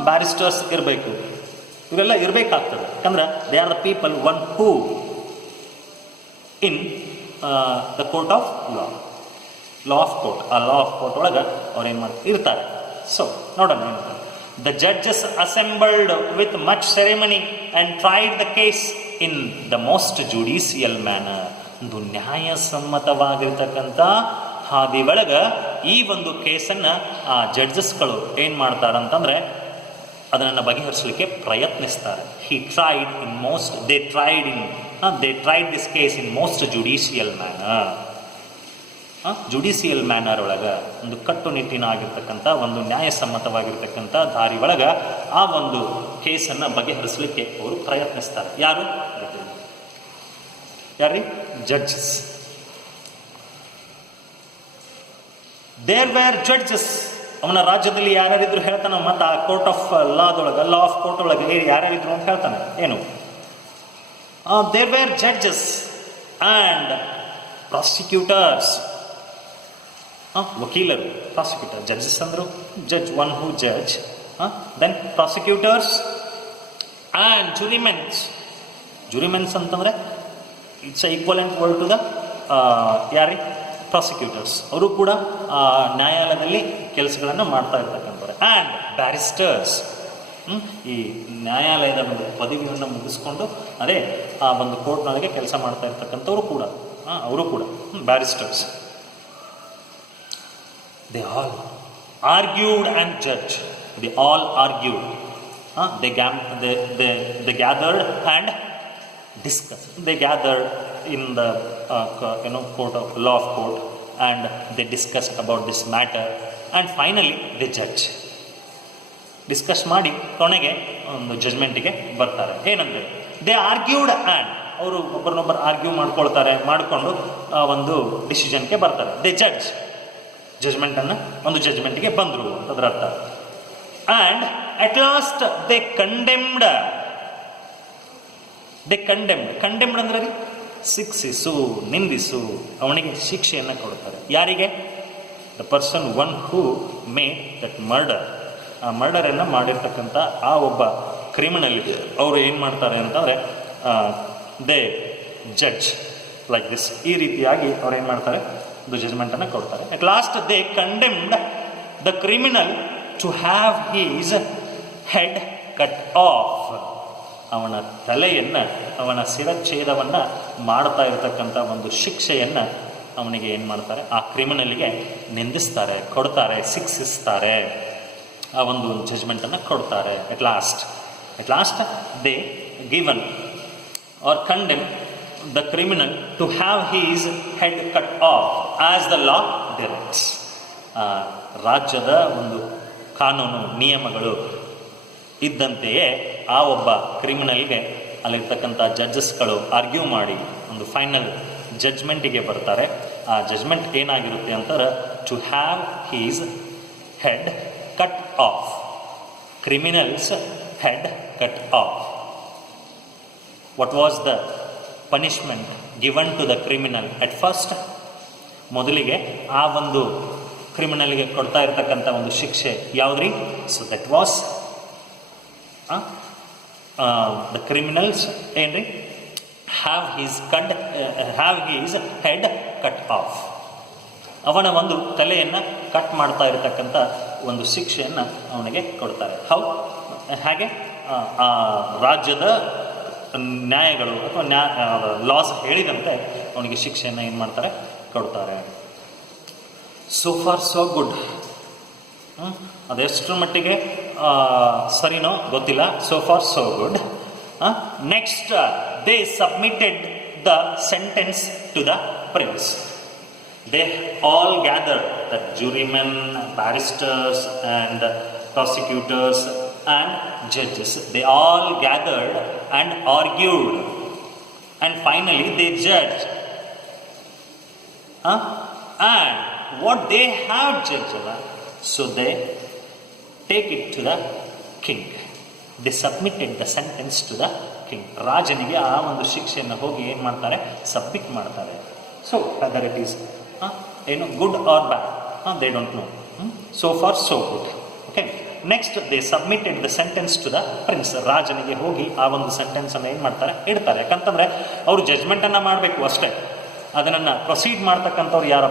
ಬ್ಯಾರಿಸ್ಟರ್ಸ್ ಇರಬೇಕು. ಇವೆಲ್ಲ ಇರಬೇಕಾಗ್ತದೆ. ಯಾಕಂದ್ರೆ they are the people one who in the court of law of court. ಆ ಲಾ ಆಫ್ ಕೋರ್ಟ್ ಒಳಗೆ ಅವ್ರು ಏನು ಮಾಡ್ತಾರೆ? ಇರ್ತಾರೆ. ಸೊ ನೋಡೋಣ. The judges assembled with much ceremony and tried the case in the most judicial manner. ಒಂದು ನ್ಯಾಯಸಮ್ಮತವಾಗಿರ್ತಕ್ಕಂಥ ಹಾದಿ ಒಳಗೆ ಈ ಒಂದು ಕೇಸನ್ನು ಆ ಜಡ್ಜಸ್ಗಳು ಏನು ಮಾಡ್ತಾರಂತಂದರೆ ಅದನ್ನು ಬಗೆಹರಿಸಲಿಕ್ಕೆ ಪ್ರಯತ್ನಿಸ್ತಾರೆ. They tried this case in most judicial manner. Judicial manner ಒಳಗೆ ಒಂದು ಕಟ್ಟುನಿಟ್ಟಿನಾಗಿರ್ತಕ್ಕಂಥ ಒಂದು ನ್ಯಾಯಸಮ್ಮತವಾಗಿರ್ತಕ್ಕಂಥ ದಾರಿ ಒಳಗೆ ಆ ಒಂದು ಕೇಸನ್ನು ಬಗೆಹರಿಸಲಿಕ್ಕೆ ಅವರು ಪ್ರಯತ್ನಿಸ್ತಾರೆ. ಯಾರೀ? ಜಡ್ಜಸ್. There were judges. ಅವನ ರಾಜ್ಯದಲ್ಲಿ ಯಾರ್ಯಾರಿದ್ರು ಹೇಳ್ತಾನೆ. ಮತ್ತು ಆ court of law of court ಒಳಗೆ ಯಾರ್ಯಾರಿದ್ರು ಅಂತ ಹೇಳ್ತಾನೆ. ಏನು? There were judges and prosecutors. ವಕೀಲರು, ಪ್ರಾಸಿಕ್ಯೂಟರ್. ಜಡ್ಜಸ್ ಅಂದರು judge, one who judge. Then prosecutors and jurymens ಅಂತಂದರೆ it's equivalent word to the prosecutors. ಅವರು ಕೂಡ ನ್ಯಾಯಾಲಯದಲ್ಲಿ ಕೆಲಸಗಳನ್ನು ಮಾಡ್ತಾ ಇರ್ತಕ್ಕಂಥವ್ರೆ. ಆ್ಯಂಡ್ ಬ್ಯಾರಿಸ್ಟರ್ಸ್. ಈ ನ್ಯಾಯಾಲಯದ ಒಂದು ಪದವಿಯನ್ನು ಮುಗಿಸ್ಕೊಂಡು ಅದೇ ಆ ಒಂದು ಕೋರ್ಟ್ನೊಳಗೆ ಕೆಲಸ ಮಾಡ್ತಾ ಇರ್ತಕ್ಕಂಥವ್ರು ಕೂಡ ಅವರು ಕೂಡ ಬ್ಯಾರಿಸ್ಟರ್ಸ್. They all argued and judged. They all argued. They gathered and discussed. They gathered in the court of law of court and they discussed about this matter and finally they judge. Discuss ಮಾಡಿ ಕೊನೆಗೆ ಒಂದು ಜಜ್ಮೆಂಟಿಗೆ ಬರ್ತಾರೆ. ಏನಂದರೆ ದೇ ಆರ್ಗ್ಯೂಡ್ ಆ್ಯಂಡ್ ಅವರು ಒಬ್ಬರನ್ನೊಬ್ಬರು ಆರ್ಗ್ಯೂ ಮಾಡಿಕೊಂಡು ಒಂದು ಡಿಸಿಷನ್ಗೆ ಬರ್ತಾರೆ. ದೇ ಜಜ್ಮೆಂಟನ್ನು ಒಂದು ಜಜ್ಮೆಂಟ್ಗೆ ಬಂದರು ಅಂತದ್ರ ಅರ್ಥ. And at last they condemned ಅಂದ್ರೆ ರೀ ಶಿಕ್ಷಿಸು, ನಿಂದಿಸು, ಅವನಿಗೆ ಶಿಕ್ಷೆಯನ್ನು ಕೊಡ್ತಾರೆ. ಯಾರಿಗೆ? The person one who made that murder. ಆ ಮರ್ಡರನ್ನು ಮಾಡಿರ್ತಕ್ಕಂಥ ಆ ಒಬ್ಬ ಕ್ರಿಮಿನಲ್ ಅವರು ಏನು ಮಾಡ್ತಾರೆ ಅಂತಂದರೆ ದೇ ಜಡ್ಜ್ ಲೈಕ್ ದಿಸ್. ಈ ರೀತಿಯಾಗಿ ಅವ್ರು ಏನು ಮಾಡ್ತಾರೆ? ಒಂದು ಜಜ್ಮೆಂಟನ್ನು ಕೊಡ್ತಾರೆ. At last they condemned the criminal to have his head cut off. ಅವನ ತಲೆಯನ್ನು, ಅವನ ಶಿರಚ್ಛೇದವನ್ನು ಮಾಡ್ತಾ ಇರತಕ್ಕಂಥ ಒಂದು ಶಿಕ್ಷೆಯನ್ನು ಅವನಿಗೆ ಏನು ಮಾಡ್ತಾರೆ? ಆ ಕ್ರಿಮಿನಲ್ಗೆ ನಿಂದಿಸ್ತಾರೆ, ಕೊಡ್ತಾರೆ, ಶಿಕ್ಷಿಸ್ತಾರೆ. ಆ ಒಂದು ಜಜ್ಮೆಂಟನ್ನು ಕೊಡ್ತಾರೆ. At last they given or condemn the criminal to have his head cut off as the law directs. ರಾಜ್ಯದ ಒಂದು ಕಾನೂನು ನಿಯಮಗಳು ಇದ್ದಂತೆಯೇ ಆ ಒಬ್ಬ ಕ್ರಿಮಿನಲ್ಗೆ ಅಲ್ಲಿರ್ತಕ್ಕಂಥ ಜಡ್ಜಸ್ಗಳು ಆರ್ಗ್ಯೂ ಮಾಡಿ ಒಂದು ಫೈನಲ್ ಜಡ್ಜ್ಮೆಂಟಿಗೆ ಬರ್ತಾರೆ. ಆ ಜಡ್ಜ್ಮೆಂಟ್ ಏನಾಗಿರುತ್ತೆ ಅಂತಾರೆ, to have his head cut off, criminals head cut off. What was the punishment given to the criminal at first? ಮೊದಲಿಗೆ ಆ ಒಂದು ಕ್ರಿಮಿನಲ್ಗೆ ಕೊಡ್ತಾ ಇರ್ತಕ್ಕಂಥ ಒಂದು ಶಿಕ್ಷೆ ಯಾವುದ್ರಿ? So that was the criminals ಏನ್ರಿ, have his head cut off. ಅವನ ಒಂದು ತಲೆಯನ್ನು ಕಟ್ ಮಾಡ್ತಾ ಇರತಕ್ಕಂಥ ಒಂದು ಶಿಕ್ಷೆಯನ್ನು ಅವನಿಗೆ ಕೊಡ್ತಾರೆ. ಹಾಗೆ ಆ ರಾಜ್ಯದ ನ್ಯಾಯಗಳು ಅಥವಾ ಲಾಸ್ ಹೇಳಿದಂತೆ ಅವನಿಗೆ ಶಿಕ್ಷೆಯನ್ನು ಏನು ಮಾಡ್ತಾರೆ, ಕೊಡ್ತಾರೆ. So far so good. ಅದೆಷ್ಟರ ಮಟ್ಟಿಗೆ ಸರಿನೋ ಗೊತ್ತಿಲ್ಲ. So far so good. Next they submitted the sentence to the prince. They all gathered, the jurymen, barristers and prosecutors and judges. They all gathered and argued, and finally they judged. And what they have judged, so they take it to the king. They submitted the sentence to the king. ರಾಜನಿಗೆ ಆ ಒಂದು ಶಿಕ್ಷೆಯನ್ನು ಹೋಗಿ ಏನು ಮಾಡ್ತಾರೆ, ಸಬ್ಮಿಟ್ ಮಾಡ್ತಾರೆ. ಸೊ ವೆದರ್ ಇಟ್ ಈಸ್ ಏನು good or bad, they don't know. So far so good. Okay, next they submitted the sentence to the prince. ರಾಜನಿಗೆ ಹೋಗಿ ಆ ಒಂದು ಸೆಂಟೆನ್ಸನ್ನು ಏನು ಮಾಡ್ತಾರೆ, ಇಡ್ತಾರೆ. ಯಾಕಂತಂದರೆ ಅವರು ಜಜ್ಮೆಂಟನ್ನು ಮಾಡಬೇಕು ಅಷ್ಟೇ. ಅದನ್ನು ಪ್ರೊಸೀಡ್ ಮಾಡ್ತಕ್ಕಂಥವ್ರು ಯಾರು